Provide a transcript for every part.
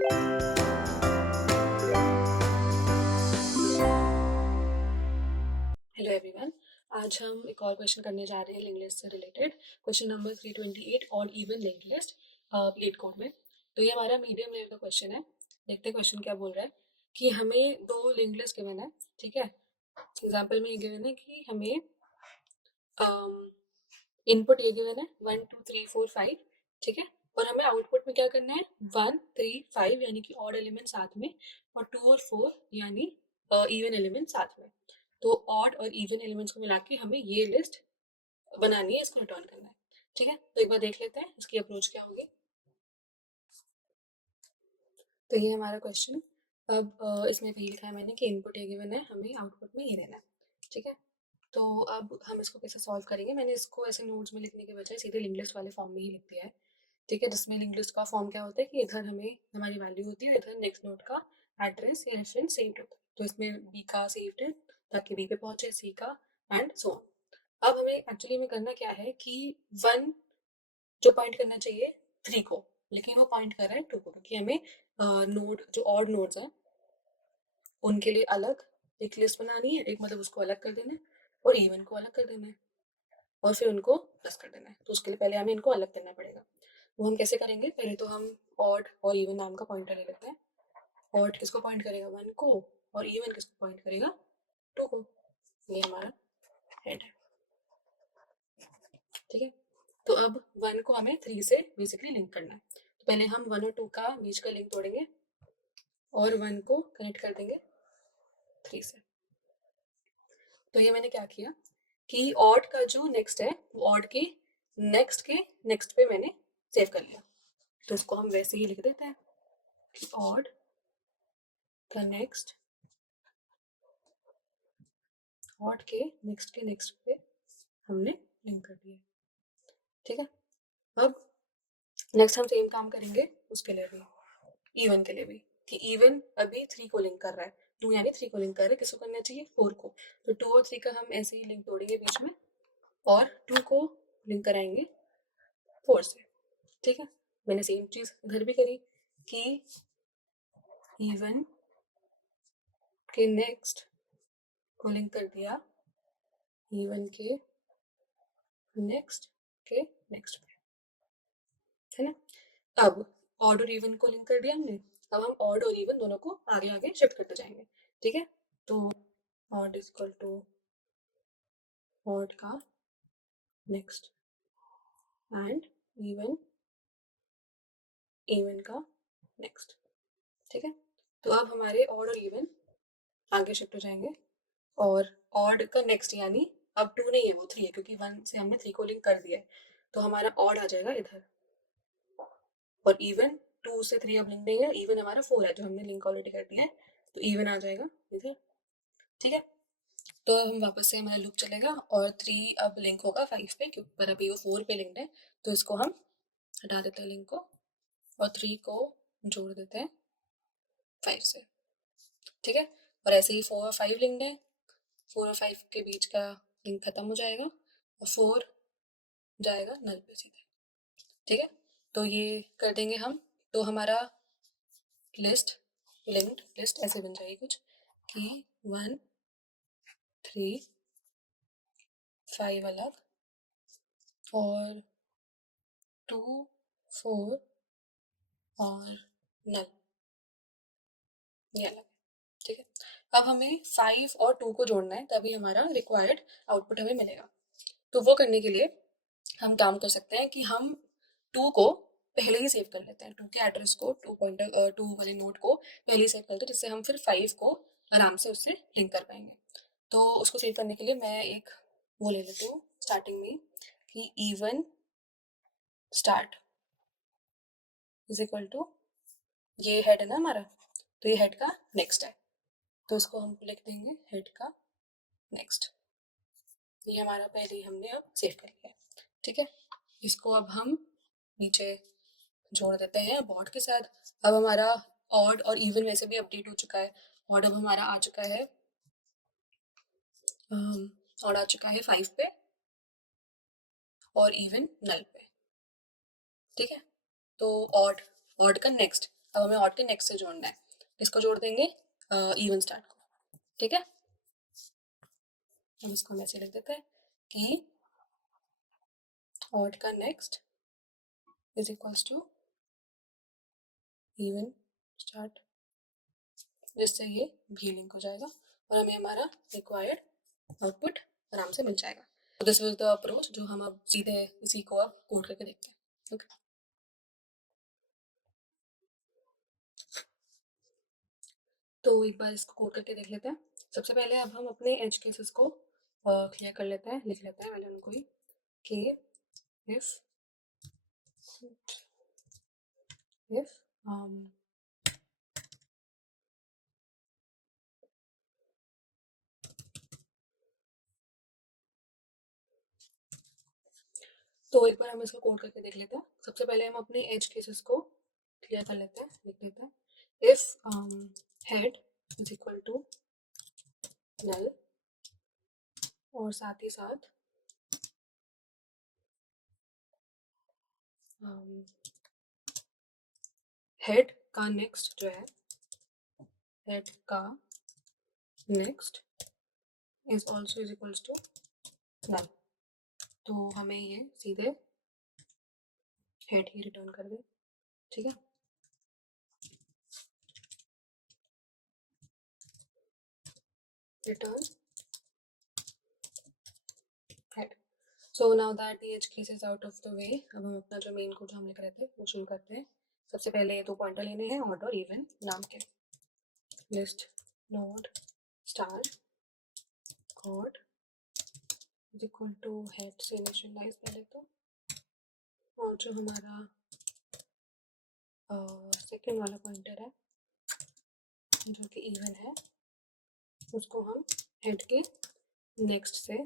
Hello everyone. आज हम एक और क्वेश्चन करने जा रहे हैं लिंक लिस्ट से related. Question number 328 odd even link list LeetCode में। तो ये हमारा मीडियम लेवल का क्वेश्चन है। देखते हैं क्वेश्चन क्या बोल रहा है कि हमें दो लिंक लिस्ट गिवन है। ठीक है, एग्जाम्पल में ये गिवन है कि हमें इनपुट ये गिवन है 1 2 3 4 5। ठीक है, और हमें आउटपुट में क्या करना है 1 3 5 यानी कि ऑड एलिमेंट साथ में, और 2 और 4 यानी इवन एलिमेंट साथ में। तो ऑड और इवन एलिमेंट्स को मिला के हमें ये लिस्ट बनानी है, इसको रिटर्न करना है। ठीक है, तो एक बार देख लेते हैं इसकी अप्रोच क्या होगी। तो ये हमारा क्वेश्चन। अब इसमें वही लिखा है मैंने कि इनपुट ये गिवन है, हमें आउटपुट में ये देना है। ठीक है, तो अब हम इसको कैसे सॉल्व करेंगे। मैंने इसको ऐसे नोट्स में लिखने के बजाय सीधे लिंक लिस्ट वाले फॉर्म में ही लिख दिया है। ठीक है, जिसमें लिंक लिस्ट का फॉर्म क्या होता है कि इधर हमें हमारी वैल्यू होती है, इधर नेक्स्ट नोड का एड्रेस या रेफरेंस सेव्ड होता है। तो इसमें बी का सेव्ड है ताकि बी पे पहुंचे, सी का, एंड सो ऑन। अब हमें एक्चुअली में करना क्या है कि 1 जो पॉइंट करना चाहिए 3 को, लेकिन वो पॉइंट कर रहा है 2 को, क्योंकि हमें नोड जो ऑड नोड्स हैं उनके लिए अलग एक लिस्ट बनानी है। एक मतलब उसको अलग कर देना है और इवन को अलग कर देना है और फिर उनको प्लस कर देना है। तो उसके लिए पहले हमें इनको अलग करना पड़ेगा। वो हम कैसे करेंगे, पहले तो हम ऑड और इवन नाम का पॉइंटर ले लेते हैं। ऑड किसको पॉइंट करेगा 1 को, और इवन किसको पॉइंट करेगा 2 को। ये हमारा हेड है। ठीक है, तो अब 1 को हमें 3 से बेसिकली लिंक करना है। तो पहले हम 1 और 2 का बीच का लिंक तोड़ेंगे और 1 को कनेक्ट कर देंगे 3 से। तो ये मैंने क्या किया कि ऑड का जो नेक्स्ट है वो ऑड के नेक्स्ट पे मैंने सेव कर लिया। तो इसको हम वैसे ही लिख देते हैं कि ऑड का नेक्स्ट, ऑड के नेक्स्ट पे हमने लिंक कर दिया। ठीक है, अब नेक्स्ट हम सेम काम करेंगे उसके लिए भी, इवन के लिए भी, कि इवन अभी 3 को लिंक कर रहा है। 2 यानी 3 को लिंक कर रहा है, किसको करना चाहिए 4 को। तो 2 और 3 का हम ऐसे ही लिंक तोड़ेंगे बीच में और 2 को लिंक कराएंगे 4 से। ठीक है, मैंने सेम चीज इधर भी करी कि इवन के नेक्स्ट को लिंक कर दिया इवन के नेक्स्ट के नेक्स्ट पे, है ना। अब ऑड और इवन को लिंक कर दिया हमने। अब हम ऑड और इवन दोनों को आगे आगे शिफ्ट करते जाएंगे। ठीक है, तो odd is equal to odd का नेक्स्ट एंड इवन इवन का नेक्स्ट। ठीक है, तो अब हमारे ऑड और इवन आगे शिफ्ट हो जाएंगे, और ऑड का नेक्स्ट यानी अब 2 नहीं है वो 3 है, क्योंकि 1 से हमने 3 को लिंक कर दिया है। तो हमारा ऑड आ जाएगा इधर, और इवन 2 से 3 अब लिंक नहीं है, इवन हमारा 4 है जो हमने लिंक ऑलरेडी कर दिया है। तो इवन आ जाएगा इधर। ठीक है, तो हम वापस से हमारा लूप चलेगा और 3 अब लिंक होगा 5 पे, क्योंकि पर अभी वो 4 पे लिंक्ड है। तो इसको हम हटा देते हैं लिंक को, और 3 को जोड़ देते हैं 5 से। ठीक है, और ऐसे ही 4 और 5 लिंक्ड है, 4 और 5 के बीच का लिंक खत्म हो जाएगा और 4 जाएगा नल पे सीधे। ठीक है, तो ये कर देंगे हम। तो हमारा लिस्ट लिंक्ड लिस्ट ऐसे बन जाएगी कुछ कि 1 3 5 अलग और 2 4 और नल ये अलग। ठीक है, अब हमें 5 और 2 को जोड़ना है, तभी हमारा रिक्वायर्ड आउटपुट हमें मिलेगा। तो वो करने के लिए हम काम कर सकते हैं कि हम 2 को पहले ही सेव कर लेते हैं, 2 के एड्रेस को, 2 पॉइंटर 2 वाले नोड को पहले ही सेव कर लेते हैं, जिससे हम फिर 5 को आराम से उससे लिंक कर पाएंगे। तो उसको सेव करने के लिए मैं एक वो ले लेती हूँ स्टार्टिंग में कि even start is equal to, ये हेड है ना हमारा, तो ये हेड का नेक्स्ट है, तो इसको हम लिख देंगे हेड का नेक्स्ट। ये हमारा पहले ही हमने अब सेव कर लिया है। ठीक है, इसको अब हम नीचे जोड़ देते हैं बॉड के साथ। अब हमारा ऑड और इवन वैसे भी अपडेट हो चुका है। ऑड अब हमारा आ चुका है, ऑड आ चुका है 5 पे और इवन नल पे। ठीक है, तो ऑड ऑड का नेक्स्ट अब हमें ऑड के नेक्स्ट से जोड़ना है, इसको जोड़ देंगे इवन स्टार्ट को, ठीक है। हम इसको हम ऐसे लिख देते हैं कि ऑड का next is equals to even start, जिससे ये भी लिंक हो जाएगा और हमें हमारा रिक्वायर्ड आउटपुट आराम से मिल जाएगा। तो दिस वाज द अप्रोच जो हम अब सीधे इसी को अब कोड करके देखते हैं। ओके, तो एक बार इसको कोड करके देख लेते हैं। सबसे पहले अब हम अपने एज केसेस को क्लियर कर लेते हैं, लिख लेते हैं पहले उनको ही कि इफ इफ तो एक बार हम इसको कोड करके देख लेते हैं। सबसे पहले हम अपने एज केसेस को क्लियर कर लेते हैं, लिख लेते हैं if head is equal to null और साथ ही साथ हेड का नेक्स्ट जो है, हेड का next is also is equals to null, तो हमें ये सीधे हेड ही रिटर्न कर दे, ठीक है। Return head. So now that the edge case is out of the way, अब हम अपना जो मेन कोड हम लिख रहे थे वो शुरू करते हैं। सबसे पहले ये दो पॉइंटर लेने हैं ऑड और इवन नाम के, list node star code is equal to head से इनिशियलाइज पहले तो, और जो हमारा सेकेंड वाला पॉइंटर है जो कि इवन है, उसको हम हेड के नेक्स्ट से,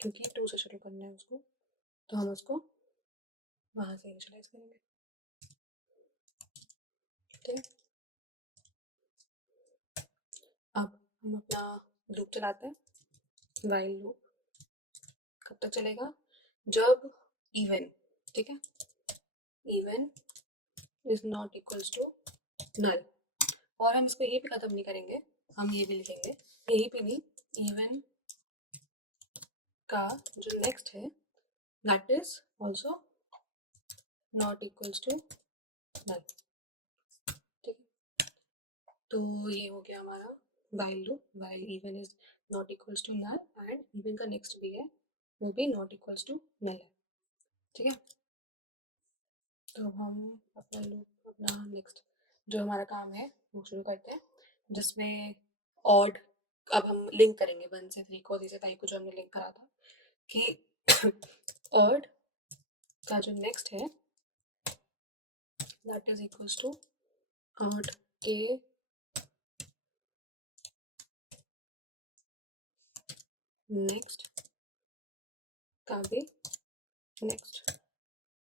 क्योंकि टू से शुरू करना है उसको, तो हम उसको वहाँ से इनिशियलाइज करेंगे, ठीक है। अब हम अपना लूप चलाते हैं, वाइल लूप। कब तक चलेगा? जब इवन, ठीक है, even is not equals to null. और हम इसको ये भी खत्म नहीं करेंगे, हम ये भी लिखेंगे, यही पे भी इवन का जो नेक्स्ट है that is also not equals to null, ठीक है। तो ये हो गया हमारा while loop, while even is not equals to null and even का नेक्स्ट भी है वो भी नॉट इक्वल्स टू नल है, ठीक है। तो हम अपना लूप, अपना नेक्स्ट जो हमारा काम है वो शुरू करते हैं, जिसमें ऑड, अब हम लिंक करेंगे 1 से 3 को, 3 से 5 को जो हमने लिंक करा था कि ऑड का जो नेक्स्ट है that is equals to odd के नेक्स्ट का भी नेक्स्ट,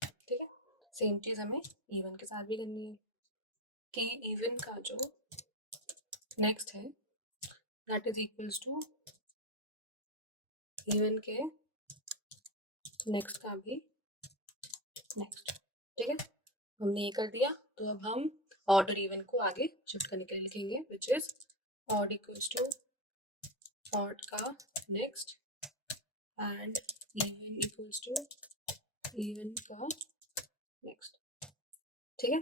ठीक है। सेम चीज़ हमें इवन के साथ भी करनी है कि इवन का जो नेक्स्ट है that is equals to even के नेक्स्ट का भी नेक्स्ट, ठीक है। हमने ये कर दिया, तो अब हम ऑड और इवन को आगे शिफ्ट करने के लिए लिखेंगे, which is odd equals to odd का next and even equals to even का नेक्स्ट, ठीक है।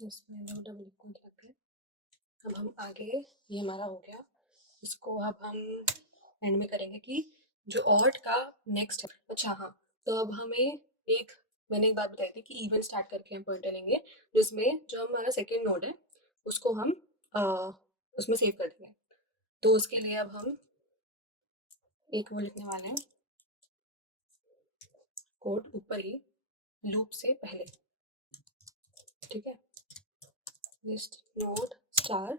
इसमें दो डबल इक्वल रख लें। अब हम आगे, ये हमारा हो गया, इसको अब हम एंड में करेंगे कि जो ऑड का नेक्स्ट है, अच्छा हाँ, तो अब हमें एक, मैंने एक बात बताई थी कि इवन स्टार्ट करके हम पॉइंटर लेंगे, जिसमें जो हमारा सेकेंड नोड है उसको हम उसमें सेव कर देंगे। तो उसके लिए अब हम एक वो लिखने वाले हैं कोड ऊपर ही लूप से पहले, ठीक है, list node star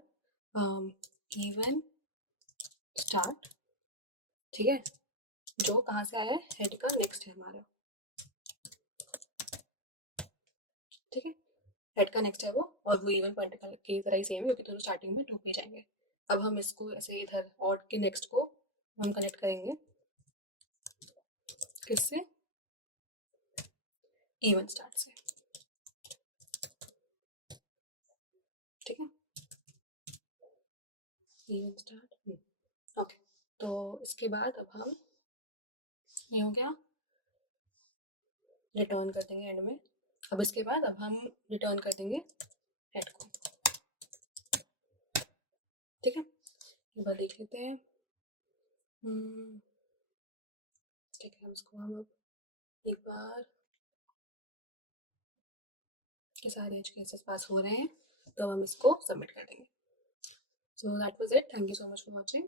even start, ठीक है, जो कहाँ से आया है, हेड का नेक्स्ट है हमारा, ठीक है। हेड का नेक्स्ट है वो, और वो इवन पॉइंटर की तरह ही सेम है क्योंकि दोनों स्टार्टिंग में टू पे जाएंगे। अब हम इसको ऐसे इधर ऑड के नेक्स्ट को हम कनेक्ट करेंगे किससे, इवन स्टार्ट से, ठीक है, इवन स्टार्ट। ओके, तो इसके बाद अब हम, ये हो गया, रिटर्न कर देंगे एंड में। अब इसके बाद अब हम रिटर्न कर देंगे हेड को, ठीक है। एक बार देख लेते हैं, ठीक है, उसको हम अब एक बार, ये सारे एज केसेस पास हो रहे हैं, तो हम इसको सबमिट कर देंगे। So that was it, thank you so much for watching.